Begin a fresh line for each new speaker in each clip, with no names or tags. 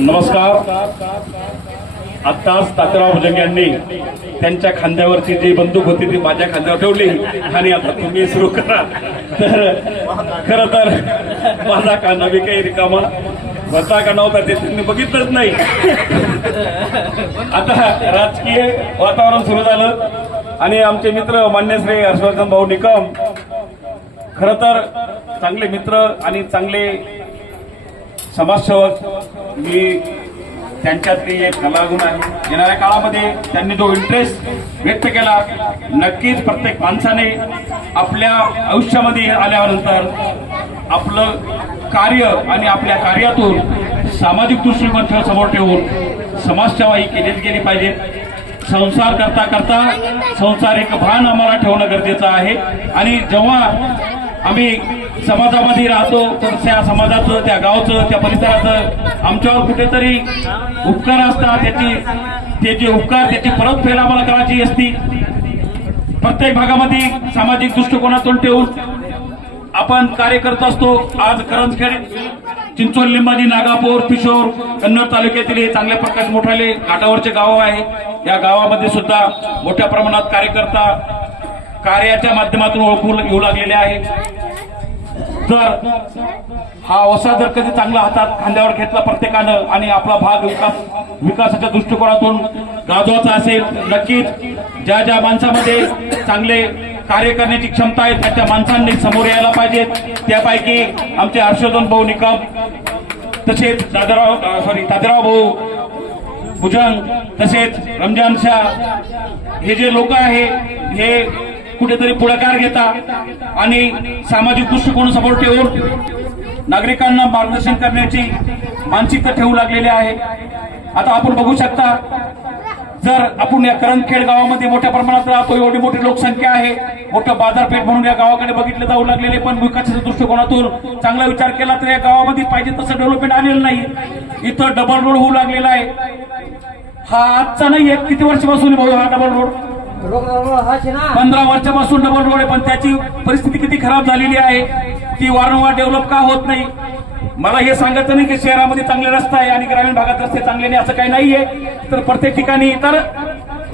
नमस्कार. आत्ताच तात्याराव भुजंग यांनी त्यांच्या खांद्यावरची जी बंदूक होती ती माझ्या खांद्यावर ठेवली आणि आता तुम्ही सुरू करा तर खर तर माझा कांदा बी काही रिकामा? होता का नव्हता ते त्यांनी बघितलंच नाही. आता राजकीय वातावरण सुरू झालं आणि आमचे मित्र मान्य श्री हर्षवर्धन भाऊ निकम खर तर चांगले मित्र आणि चांगले समाजसेवक मी त्यांच्यातली एक कलागुण आहे. येणाऱ्या काळामध्ये त्यांनी जो इंटरेस्ट व्यक्त केला नक्कीच प्रत्येक माणसाने आपल्या आयुष्यामध्ये आल्यानंतर आपलं कार्य आणि आपल्या कार्यातून सामाजिक दृष्टिकोन समोर ठेवून समाजसेवा ही केलीच गेली पाहिजे. संसार करता करता संसार एक भान आम्हाला ठेवणं गरजेचं आहे. आणि जेव्हा आम्ही समाजामध्ये राहतो तर त्या समाजाचं त्या गावचं त्या परिसराचं आमच्यावर कुठेतरी उपकार असतात त्याची त्याचे उपकार त्याची परतफेड आम्हाला करायची असती. प्रत्येक भागामध्ये सामाजिक दृष्टिकोनातून ठेवून आपण कार्य करत असतो. आज करंजखेड चिंचोली लिंबाजी नागापूर पिशोर कन्नड तालुक्यातील हे चांगल्या प्रकारे मोठाले घाटावरचे गाव आहे. या गावामध्ये सुद्धा मोठ्या प्रमाणात कार्यकर्ता कार्याच्या माध्यमातून ओळखू येऊ लागलेले आहे तर हा वसा जर कधी चांगला हातात खांद्यावर घेतला प्रत्येकानं आणि आपला भाग विकास विकासाच्या दृष्टिकोनातून गाजवायचा असेल नक्कीच ज्या ज्या माणसामध्ये चांगले कार्य करण्याची क्षमता आहे त्या त्या माणसांनी समोर यायला पाहिजेत. त्यापैकी आमचे हर्षवर्धन भाऊ निकम तसेच दादाराव सॉरी दादराव भाऊ भुजंग तसेच रमजान शाह हे जे लोक आहे हे कुठेतरी पुढाकार घेता आणि सामाजिक दृष्टिकोन समोर ठेवून नागरिकांना मार्गदर्शन करण्याची मानसिकता ठेवू लागलेली आहे. आता आपण बघू शकता जर आपण या करंजखेड गावामध्ये मोठ्या प्रमाणात राहतो एवढी मोठी लोकसंख्या आहे मोठं बाजारपेठ म्हणून या गावाकडे बघितलं जाऊ लागलेले पण विकासाच्या दृष्टिकोनातून चांगला विचार केला तर या गावामध्ये पाहिजे तसं डेव्हलपमेंट आलेलं नाही. इथं डबल रोड होऊ लागलेला आहे. हा आजचा नाही आहे किती वर्षापासून भाऊ हा डबल रोड पंधरा वर्षापासून डबल रोड आहे पण त्याची परिस्थिती किती खराब झालेली आहे ती वारंवार डेव्हलप का होत नाही? मला हे सांगायचं नाही की शहरामध्ये चांगले रस्ते आहे आणि ग्रामीण भागात रस्ते चांगले नाही असं काही नाहीये. तर प्रत्येक ठिकाणी तर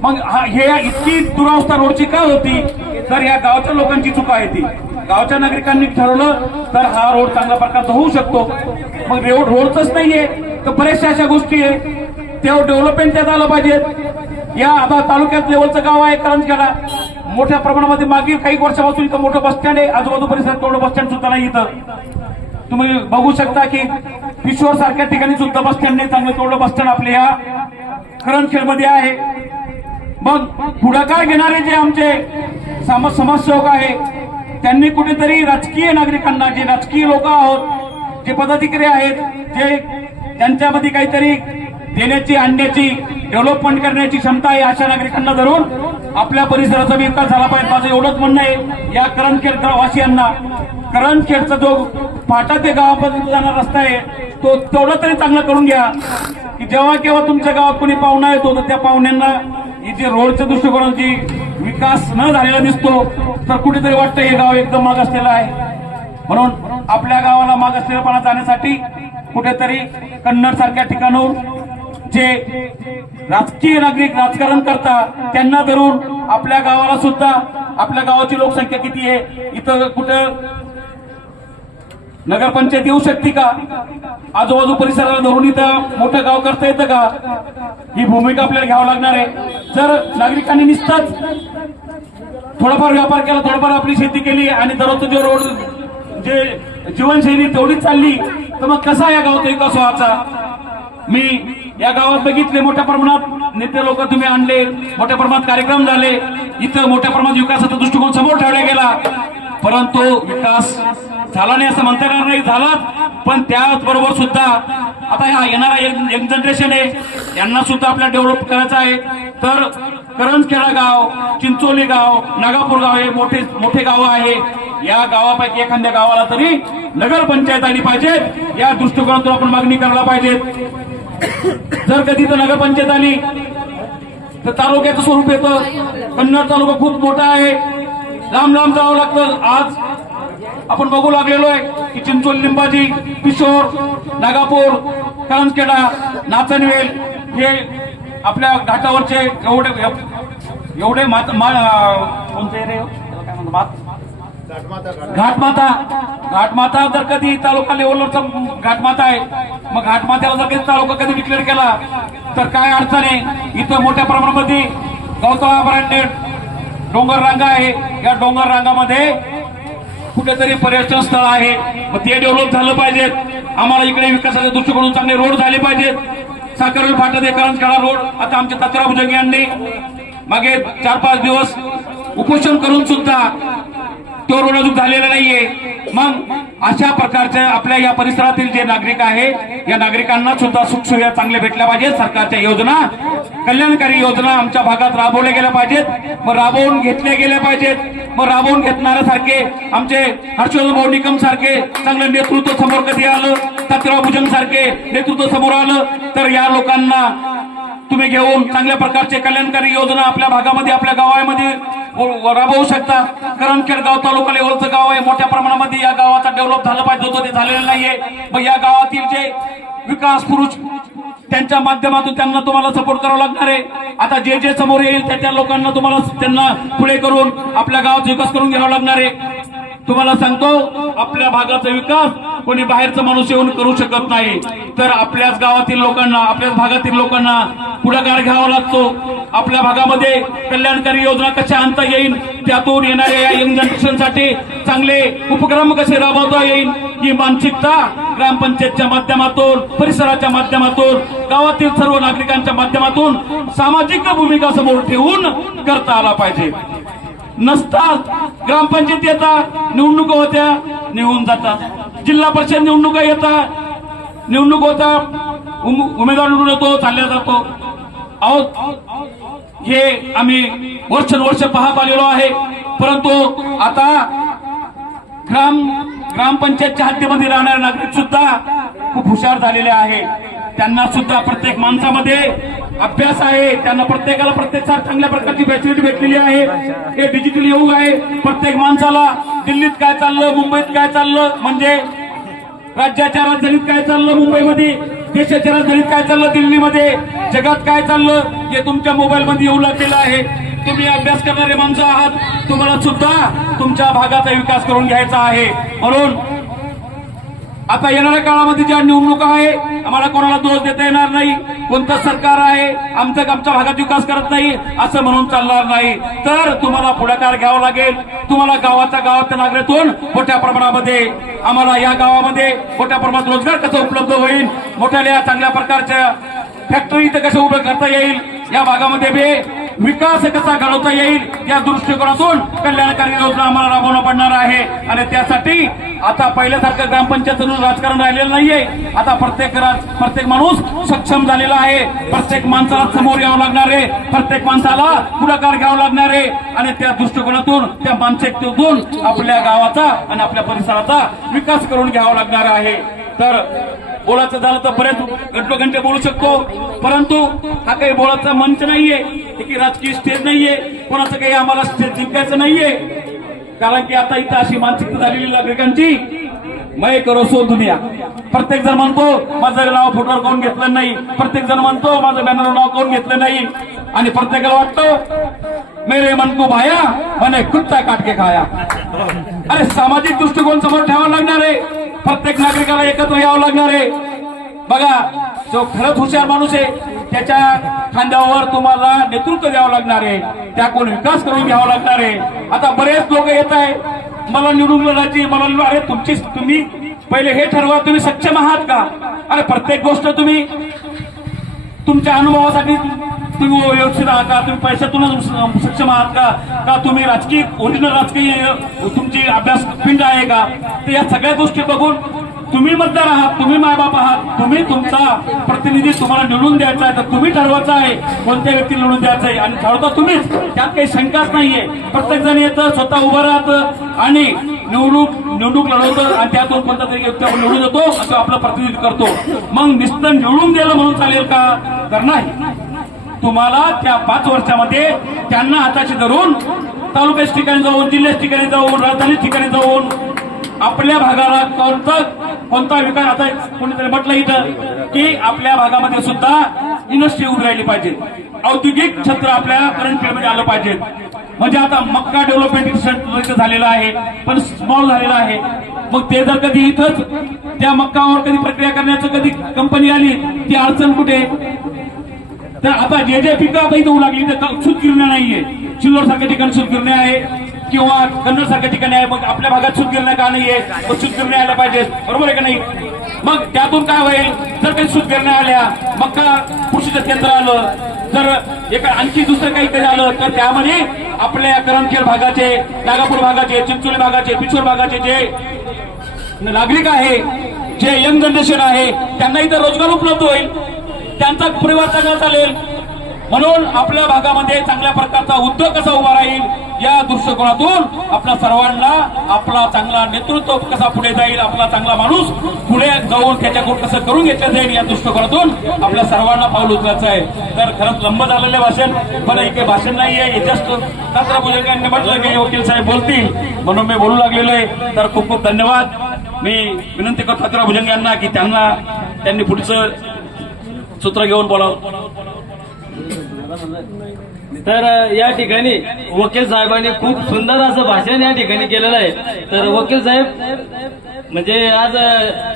मग हा- हे इतकी दुरावस्था रोडची का होती? तर या गावच्या लोकांची चुका आहे ती. गावच्या नागरिकांनी ठरवलं तर हा रोड चांगल्या प्रकारचा होऊ शकतो. मग रोड रोडच नाहीये. तर बऱ्याचशा अशा गोष्टी आहे. तेव्हा डेव्हलपमेंट त्यात आलं पाहिजे. या आता तालुक्यात लेवलचं गाव आहे करंजगाला मोठ्या प्रमाणामध्ये मागील काही वर्षापासून इथं मोठं बस स्टँड आहे. आजूबाजू परिसरात तेवढं बस स्टँड सुद्धा नाही इथं. तुम्ही बघू शकता की पिशोर सारख्या ठिकाणी सुद्धा बस स्टँड नाही. चांगलं तेवढं बस स्टँड आपल्या या करंजखेडमध्ये आहे. मग पुढाकार घेणारे जे आमचे समाज समाजसेवक आहे त्यांनी कुठेतरी राजकीय नागरिकांना जे राजकीय लोक आहोत जे पदाधिकारी आहेत जे त्यांच्यामध्ये काहीतरी देण्याची आणण्याची डेव्हलपमेंट करण्याची क्षमता आहे अशा नागरिकांना धरून आपल्या परिसराचा विकास झाला पाहिजे. माझं एवढंच म्हणणं आहे या करंजखेड गाववासियांना. करंजखेडचा जो फाटा ते गावापर्यंत जाणारा रस्ता आहे तो तेवढा तरी चांगला करून घ्या. की जेव्हा केव्हा तुमच्या गावात कोणी पाहुणा येतो तर त्या पाहुण्यांना ही जी रोडच्या दृष्टिकोनाची विकास न झालेला दिसतो तर कुठेतरी वाटतं हे गाव एकदम मागासलेलं आहे. म्हणून आपल्या गावाला मागासलेलपणा जाण्यासाठी कुठेतरी कन्नड सारख्या ठिकाणून जे राजकीय नागरिक राजकारण करतात त्यांना धरून आपल्या गावाला सुद्धा आपल्या गावाची लोकसंख्या किती आहे इथं कुठं नगरपंचायत येऊ शकते का? आजूबाजू परिसराला धरून इथं मोठं गाव करता येतं का? ही भूमिका आपल्याला घ्यावं लागणार आहे. जर नागरिकांनी निसताच थोडाफार व्यापार केला थोडाफार आपली शेती केली आणि दररोजचं जे रोड जे जीवनशैली तेवढीच चालली तर मग कसा या गावचा विकास व्हायचा? मी या गावात बघितले मोठ्या प्रमाणात नेते लोक तुम्ही आणले मोठ्या प्रमाणात कार्यक्रम झाले. इथं मोठ्या प्रमाणात विकासाचा दृष्टिकोन समोर ठेवला गेला. परंतु विकास झाला नाही असं म्हणता येणार नाही झाला. पण त्याचबरोबर सुद्धा आता ह्या येणारा यंग जनरेशन आहे. यांना सुद्धा आपल्याला डेव्हलप करायचं आहे. तर करंजखेडा गाव चिंचोली गाव नागापूर गाव हे मोठे मोठे गाव आहे. या गावापैकी एखाद्या गावाला तरी नगरपंचायत आली पाहिजेत. या दृष्टिकोनातून आपण मागणी करायला पाहिजेत. जर कधी तर नगरपंचायत आली तर तालुक्याचं स्वरूप येतं. कन्नड तालुका खूप मोठा आहे. लांब लांब जावं लागतं. आज आपण बघू लागलेलो आहे की चिंचोली लिंबाजी किशोर नागापूर करंजखेडा नाचनवेल हे आपल्या घाटावरचे एवढे एवढे मात मा- कोणते रे काय म्हणतो मात घाटमाता घाटमाता जर कधी तालुका लेवलवरचा घाटमाता आहे मग घाटमात्याला जर कधी तालुका कधी डिक्लेअर केला तर काय अडचण आहे? इथं मोठ्या प्रमाणामध्ये गौतम ब्रँडेड डोंगर रांगा आहे. या डोंगर रांगामध्ये कुठेतरी पर्यटन स्थळ आहे. मग ते डेव्हलप झालं पाहिजेत आम्हाला इकडे विकासाच्या दृष्टिकोनातून चांगले रोड झाले पाहिजेत साखरवेल फाटा ते करंजखेडा रोड आता आमचे तत्रा भुजंगी यांनी मागे चार पाच दिवस उपोषण करून सुद्धा तो रोड अजून झालेला नाहीये. मग अशा प्रकारच्या आपल्या या परिसरातील जे नागरिक आहे या नागरिकांना सुद्धा सुख सुविधा चांगल्या भेटल्या पाहिजेत. सरकारच्या योजना कल्याणकारी योजना आमच्या भागात राबवल्या गेल्या पाहिजेत. मग राबवून घेतल्या गेल्या पाहिजेत. मग राबवून घेतणाऱ्यासारखे आमचे हर्षवर्धन भाऊ निकम सारखे चांगलं नेतृत्व समोर कधी आलं? सत्यराव भुजंग सारखे नेतृत्व समोर आलं? तर या लोकांना तुम्ही घेऊन चांगल्या प्रकारचे कल्याणकारी योजना आपल्या भागामध्ये आपल्या गावामध्ये राबवू शकता. करमखेड गाव तालुका लेवलचं गाव आहे मोठ्या प्रमाणामध्ये या गावाचा डेव्हलप झालं पाहिजे होतं ते झालेलं नाहीये. मग या गावातील जे विकास पुरुष त्यांच्या माध्यमातून त्यांना तुम्हाला सपोर्ट करावा लागणार आहे. आता जे जे समोर येईल त्या त्या लोकांना तुम्हाला त्यांना पुढे करून आपल्या गावाचा विकास करून घ्यावा लागणार आहे. तुम्हाला सांगतो आपल्या भागाचा विकास कोणी बाहेरचा माणूस येऊन करू शकत नाही. तर आपल्याच गावातील लोकांना आपल्याच भागातील लोकांना पुढाकार घ्यावा लागतो. आपल्या भागामध्ये कल्याणकारी योजना कशा आणता येईल त्यातून येणाऱ्या या यंग जनरेशनसाठी चांगले उपक्रम कसे राबवता येईल ही मानसिकता ग्रामपंचायतच्या माध्यमातून परिसराच्या माध्यमातून गावातील सर्व नागरिकांच्या माध्यमातून सामाजिक भूमिका समोर ठेवून करता आला पाहिजे. नसतात. ग्रामपंचायत येतात निवडणुका होत्या निवडून जातात. जिल्हा परिषद निवडणुका येतात निवडणूक होता उम- उमेदवार निवडून येतो चालल्या जातो. अहो हे आम्ही वर्षानुवर्ष पाहत आलेलो आहे. परंतु आता ग्राम ग्रामपंचायतच्या हद्दीमध्ये राहणारे नागरिक सुद्धा खूप हुशार झालेले आहे. त्यांना सुद्धा प्रत्येक माणसामध्ये अभ्यास आहे. त्यांना प्रत्येकाला प्रत्येक चांगल्या प्रकारची फॅसिलिटी भेटलेली आहे. हे डिजिटल योग आहे. प्रत्येक माणसाला दिल्लीत काय चाललं मुंबईत काय चाललं म्हणजे राज्याच्या राजधानीत काय चाललं मुंबईमध्ये देशाच्या राजधानीत काय चाललं दिल्लीमध्ये जगात काय चाललं हे तुमच्या मोबाईलमध्ये येऊ लागलेलं आहे. तुम्ही अभ्यास करणारे माणसं आहात. तुम्हाला सुद्धा तुमच्या भागाचा विकास करून घ्यायचा आहे. म्हणून आता येणाऱ्या काळामध्ये ज्या निवडणुका आहे आम्हाला कोणाला दोष देता येणार नाही. कोणतं सरकार आहे आमचं आमच्या भागात विकास करत नाही असं म्हणून चालणार नाही. तर तुम्हाला पुढाकार घ्यावा लागेल. तुम्हाला गावाच्या गावाच्या नागरिकतून मोठ्या प्रमाणामध्ये आम्हाला या गावामध्ये मोठ्या प्रमाणात रोजगार कसा उपलब्ध होईल मोठ्या चांगल्या प्रकारच्या फॅक्टरी इथं कसं उभं करता येईल या भागामध्ये बे विकास कसा घडवता येईल या दृष्टिकोनातून कल्याणकारी योजना आम्हाला राबवणं पडणार आहे. आणि त्यासाठी आता पहिल्यासारखं ग्रामपंचायतीतून राजकारण राहिलेलं नाहीये. आता प्रत्येक राज प्रत्येक माणूस सक्षम झालेला आहे. प्रत्येक माणसाला समोर यावं लागणार आहे. प्रत्येक माणसाला पुढाकार घ्यावा लागणार आहे. आणि त्या दृष्टिकोनातून त्या मानसिकतेतून आपल्या गावाचा आणि आपल्या परिसराचा विकास करून घ्यावा लागणार आहे. तर बोलायचं झालं तर बऱ्याच घंटो घंटे बोलू शकतो. परंतु हा काही बोलायचा मंच नाहीये. की राजकीय स्टेज नाहीये. कोणाचं काही आम्हाला स्टेज जिंकायचं नाहीये. कारण की आता इथं अशी मानसिकता झालेली नागरिकांची. मय करो सो दुनिया. प्रत्येक जण म्हणतो माझं नाव फोटोवर कोण घेतलं नाही. प्रत्येक जण म्हणतो माझं बॅनर नाव कोण घेतलं नाही. आणि प्रत्येकाला वाटतं मेरे मन को भाया म्हणे कुत्ता काटके खाया. अरे सामाजिक दृष्टिकोन समोर ठेवावा लागणार आहे. प्रत्येक नागरिकाला एकत्र यावं लागणार आहे. बघा जो खरंच हुशार माणूस आहे त्याच्या खांद्यावर तुम्हाला नेतृत्व द्यावं लागणार आहे. त्याकडून विकास करून घ्यावा लागणार आहे. आता बरेच लोक येत आहे मला निवडून लढायची मला अरे तुमची तुम्ही पहिले हे ठरवा तुम्ही सक्षम आहात का? अरे प्रत्येक गोष्ट तुम्ही तुमच्या अनुभवासाठी तुम्ही व्यवस्थित आहात का? तुम्ही पैशातूनच सक्षम आहात का? का तुम्ही राजकीय ओरिजिनल राजकीय तुमची अभ्यास पिंड आहे का? तर या सगळ्या गोष्टी बघून तुम्ही मतदार आहात तुम्ही मायबाप आहात तुम्ही तुमचा प्रतिनिधी तुम्हाला निवडून द्यायचा आहे तर तुम्ही ठरवायचा आहे कोणत्या व्यक्ती निवडून द्यायचं आहे. आणि ठरवता तुम्हीच. त्यात काही शंकाच नाहीये. प्रत्येक जण येतं स्वतः उभं राहतं आणि निवडणूक निवडणूक लढवतं आणि त्यातून कोणता तरी व्यक्ती आपण निवडून येतो असं आपलं प्रतिनिधित्व करतो. मग निस्त निवडून द्यायला म्हणून चालेल का? तर नाही. तुम्हाला त्या पाच वर्षामध्ये त्यांना हाताशी धरून तालुक्याच्या ठिकाणी जाऊन जिल्ह्याच्या ठिकाणी जाऊन राजधानी ठिकाणी जाऊन आपल्या भागाला कोणता कोणता विकास आता कोणीतरी म्हटलं इथं की आपल्या भागामध्ये सुद्धा इंडस्ट्री उभी राहिली पाहिजे. औद्योगिक क्षेत्र आपल्या करंटमध्ये आलं पाहिजे. म्हणजे आता मक्का डेव्हलपमेंट सेंटर झालेलं आहे पण स्मॉल झालेलं आहे. मग ते जर कधी इथंच त्या मक्कावर कधी प्रक्रिया करण्याचं कधी कंपनी आली ती अडचण कुठे? तर आता जे जे पिकं आता इथं होऊ लागली तर सुतगिरण्या नाहीये. सिल्लोड सारख्या ठिकाणी सुतगिरण्या आहे किंवा कन्नड सारख्या ठिकाणी आहे मग आपल्या भागात सुतगिरण्या का नाहीये? मग सुतगिरण्या आल्या पाहिजे बरोबर आहे का नाही? मग त्यातून काय होईल? जर काही सुतगिरण्या आल्या मग का कृषीचं केंद्र आलं? जर एका आणखी दुसरं काही तरी आलं तर त्यामध्ये आपल्या करंजखेड भागाचे नागापूर भागाचे चिंचोली भागाचे पिछोर भागाचे जे नागरिक आहे जे यंग जनरेशन आहे त्यांना इथं रोजगार उपलब्ध होईल. त्यांचा परिवार चांगला चालेल. म्हणून आपल्या भागामध्ये चांगल्या प्रकारचा उद्योग कसा उभा राहील या दृष्टिकोनातून आपल्या सर्वांना आपला चांगला नेतृत्व कसा पुढे जाईल आपला चांगला माणूस पुढे जाऊन त्याच्याकडून कसं करून घेतलं जाईल या दृष्टिकोनातून आपल्या सर्वांना पाऊल उचलायचं आहे. तर खरंच लंब झालेले भाषण. पण हे भाषण नाही आहे. जस्ट तात्रा म्हटलं की वकील साहेब बोलतील. म्हणून मी बोलू लागलेलो आहे. तर खूप खूप धन्यवाद. मी विनंती करतो तात्रा भुजंगांना की त्यांना त्यांनी पुढचं सूत्र घेऊन बोलावं.
तर या ठिकाणी वकील साहेबांनी खूप सुंदर असं भाषण या ठिकाणी केलेलं आहे. तर वकील साहेब म्हणजे आज अ,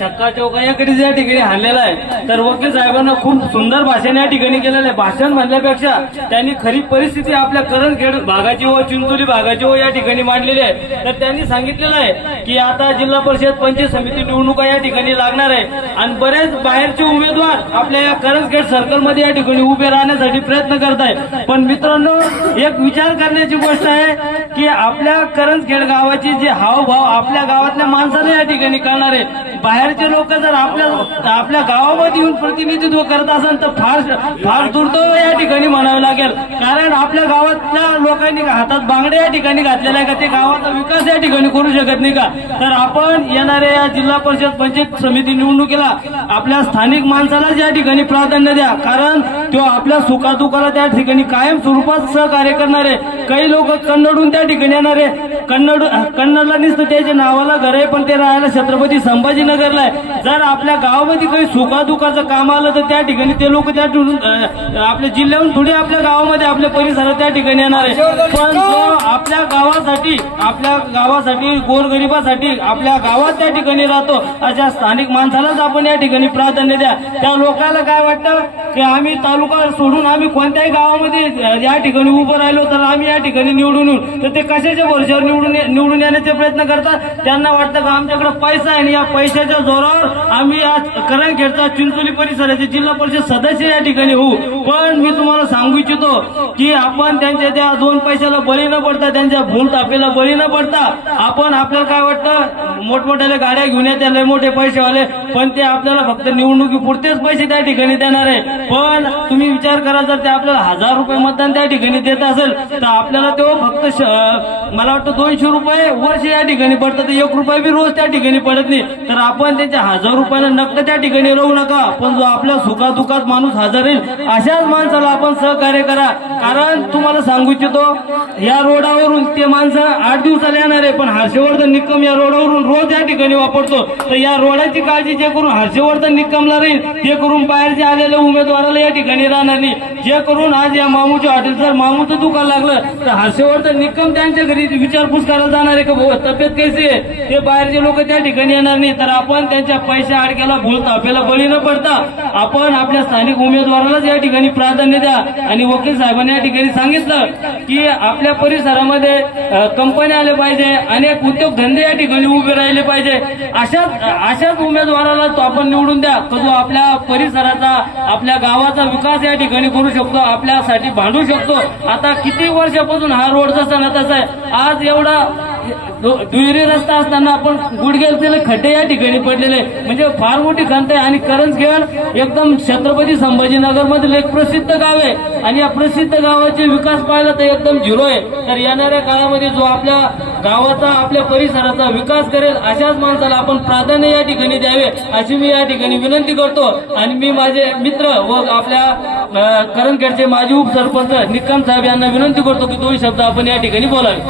छक्का चौका याकडे या ठिकाणी हाणलेला आहे. तर वकील साहेबांना खूप सुंदर भाषण या ठिकाणी केलेलं आहे. भाषण म्हणल्यापेक्षा त्यांनी खरी परिस्थिती आपल्या करणखेड भागाची व चिंचोली भागाची व या ठिकाणी मांडलेली आहे. तर त्यांनी सांगितलेलं आहे की आता जिल्हा परिषद पंचायत समिती निवडणुका या ठिकाणी लागणार आहे. आणि बरेच बाहेरचे उमेदवार आपल्या या करंजखेड सर्कलमध्ये या ठिकाणी उभे राहण्यासाठी प्रयत्न करत आहे पण मित्रांनो एक विचार करण्याची गोष्ट आहे की आपल्या करंजखेड गावाची जे हावभाव आपल्या गावातल्या माणसाने या ठिकाणी करणार आहे बाहेरचे लोक जर आपल्या आपल्या गावामध्ये येऊन प्रतिनिधित्व करत असेल तर फार फार दुर्दैव या ठिकाणी म्हणावं लागेल. कारण आपल्या गावातल्या लोकांनी हातात बांगडे या ठिकाणी घातलेल्या आहे का? ते गावाचा विकास या ठिकाणी करू शकत नाही का? तर आपण येणाऱ्या या जिल्हा परिषद पंचायत समिती निवडणुकीला आपल्या स्थानिक माणसालाच या ठिकाणी प्राधान्य द्या. कारण तो आपल्या सुखादुखाला त्या ठिकाणी कायम स्वरूपात सहकार्य करणारे काही लोक कन्नडून त्या ठिकाणी येणारे. कन्नड कन्नडला निसतं त्याच्या नावाला घर आहे पण ते राहायला छत्रपती नगरला आहे. जर आपल्या गावामध्ये काही सुखादुखाचं काम आलं तर त्या ठिकाणी ते लोक त्या आपल्या जिल्ह्याहून थोडी आपल्या गावामध्ये आपल्या परिसरात त्या ठिकाणी येणार आहे. पण आपल्या गावासाठी आपल्या गावासाठी गोरगरिबासाठी आपल्या गावात त्या ठिकाणी राहतो अशा स्थानिक माणसालाच आपण या ठिकाणी प्राधान्य द्या. त्या लोकांना काय वाटतं? की आम्ही तालुका सोडून आम्ही कोणत्याही गावामध्ये या ठिकाणी उभं राहिलो तर आम्ही या ठिकाणी निवडून येऊ. तर ते कशाच्या वर्षावर निवडून निवडून येण्याचे प्रयत्न करतात? त्यांना वाटतं का आमच्याकडे पैसा आहे आणि या पैशाच्या जोरावर आम्ही आज करंखेडचा चिंचोली परिसराचे जिल्हा परिषद सदस्य या ठिकाणी होऊ. पण मी तुम्हाला सांगू इच्छितो की आपण त्यांच्या त्या दोन पैशाला बळी न पडता त्यांच्या भूल तापेला बळी न पडता आपण आपल्याला काय वाटतं? मोठमोठ्याला गाड्या घेऊन येते लय मोठे पैसेवाले पण ते आपल्याला फक्त निवडणुकीपुरतेच पैसे त्या ठिकाणी देणार आहे. पण तुम्ही विचार करा जर ते आपल्याला हजार रुपये मतदान त्या ठिकाणी देत असेल तर आपल्याला तो फक्त श- मला वाटतं दोनशे रुपये वर्ष या ठिकाणी पडतात तर एक रुपये बी रोज त्या ठिकाणी पडत नाही. तर आपण त्यांच्या हजार रुपयाला नक्क त्या ठिकाणी राहू नका. पण जो आपल्या सुखादुखात माणूस हजर येईल अशाच माणसाला आपण सहकार्य करा. कारण तुम्हाला सांगू इच्छितो या रोडावरून ते माणसं आठ दिवसाला येणार आहे पण हर्षवर्धन निकम या रोडावरून रोज या ठिकाणी वापरतो. तर या रोडाची काळजी जे करून हर्षवर्धन निकमला राहील ते करून बाहेरचे आलेल्या उमेदवाराला या ठिकाणी राहणार नाही. जे करून आज या मामूच्या हॉटेल जर मामूचं दुकान लागलं तर हर्षवर्धन निकम त्यांच्या घरी विचारपूस करायला जाणार आहे का भाऊ? तब्येत कैसी आहे? ते बाहेरचे लोक त्या ठिकाणी येणार नाही. तर आपण त्यांच्या पैशा अडक्याला भूलता आपल्याला बळी न पडता आपण आपल्या स्थानिक उमेदवारालाच या ठिकाणी प्राधान्य द्या. आणि वकील साहेबांनी या ठिकाणी सांगितलं की आपल्या परिसरामध्ये कंपन्या आल्या पाहिजे. अनेक उद्योगधंदे या ठिकाणी उभे राहिले पाहिजे. अशाच अशाच उमेदवाराला तो आपण निवडून द्या. तो जो आपल्या परिसराचा आपल्या गावाचा विकास या ठिकाणी करू शकतो आपल्यासाठी भांडू शकतो. आता किती वर्षापासून हा रोड जसा ना तसा आहे? आज एवढा दु- दुहेरी रस्ता असताना आपण गुडघ्याचे खड्डे या ठिकाणी पडलेले म्हणजे फार मोठी खंत आहे. आणि करंजखेड एकदम छत्रपती संभाजीनगर मधील एक प्रसिद्ध गाव आहे. आणि या प्रसिद्ध गावाचे विकास पाहिला तर एकदम झिरो आहे. तर येणाऱ्या काळामध्ये जो आपल्या गावाचा आपल्या परिसराचा विकास करेल अशाच माणसाला आपण प्राधान्य या ठिकाणी द्यावे अशी मी या ठिकाणी विनंती करतो. आणि मी माझे मित्र व आपल्या करणखेडचे माजी उपसरपंच निकम साहेब यांना विनंती करतो की दोन शब्द आपण या ठिकाणी बोलावे.